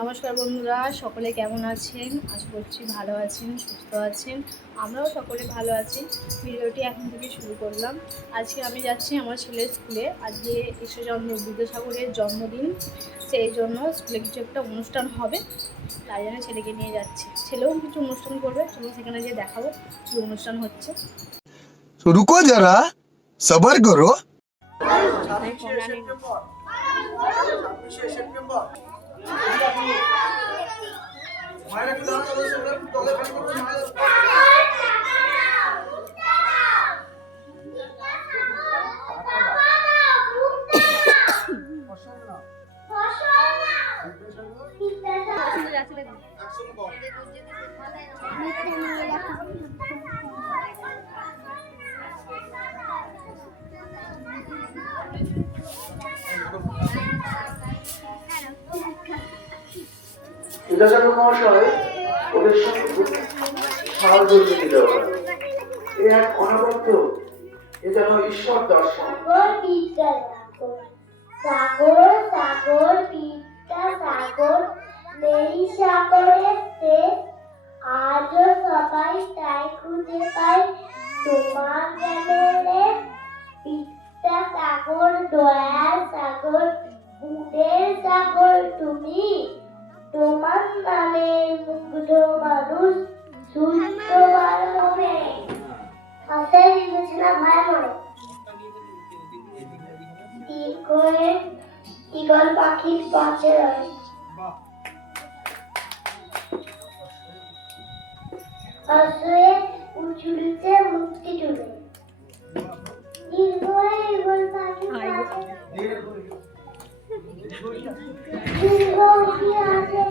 নমস্কার বন্ধুরা, সকলে কেমন আছেন? আশা করছি ভালো আছেন, সুস্থ আছেন। আমরাও সকলে ভালো আছি। ভিডিওটি এখন থেকে শুরু করলাম। আজকে আমি যাচ্ছি আমার ছেলের স্কুলে। আজকে ঈশ্বরচন্দ্র বিদ্যাসাগরের জন্মদিন, সেই জন্য স্কুলে কিছু একটা অনুষ্ঠান হবে, তাই জন্য ছেলেকে নিয়ে যাচ্ছি। ছেলেও কিছু অনুষ্ঠান করবে, চলুন সেখানে গিয়ে দেখাবো কী অনুষ্ঠান হচ্ছে। रुको जरा सबर करो। বিদ্যাসাগর মহাশয় ওদের সঙ্গে সাহায্য দিল। এ এক অনবদ্য, এ যেন ঈশ্বর দর্শন। সাগর সাগর বিদ্যা সাগর, নেই সাগরের শেষ। আজও সবাই তাই খুঁজে পায় তোমার জ্ঞানের বিদ্যা সাগর, দয়ার সাগর, গুণের সাগর তুমি। তোমার নামে মুগ্ধ মানুষ সুস্থ বাড়বে, হাতের বিবেচনা ভয় মরে। ঈগল পাখির পাশে রয়, অশ্বে উঁচুড়িতে মুক্তি তুলে। দীর্ঘয়ে ঈগল পাখির পাশে দীর্ঘ উঠি আছে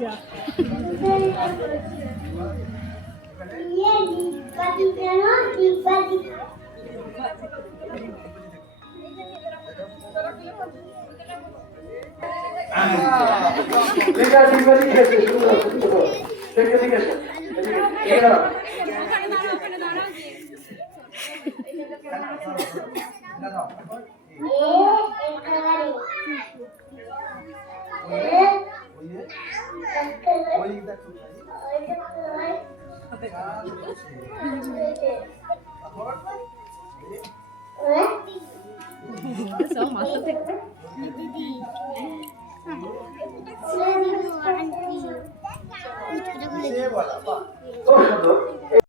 যা ये डिब्बाटी जानो डिब्बाटी ঠিক আছে, ঠিক আছে, ঠিক আছে। ये एक गाड़ी সব মাথা থেকে খুব সুন্দর।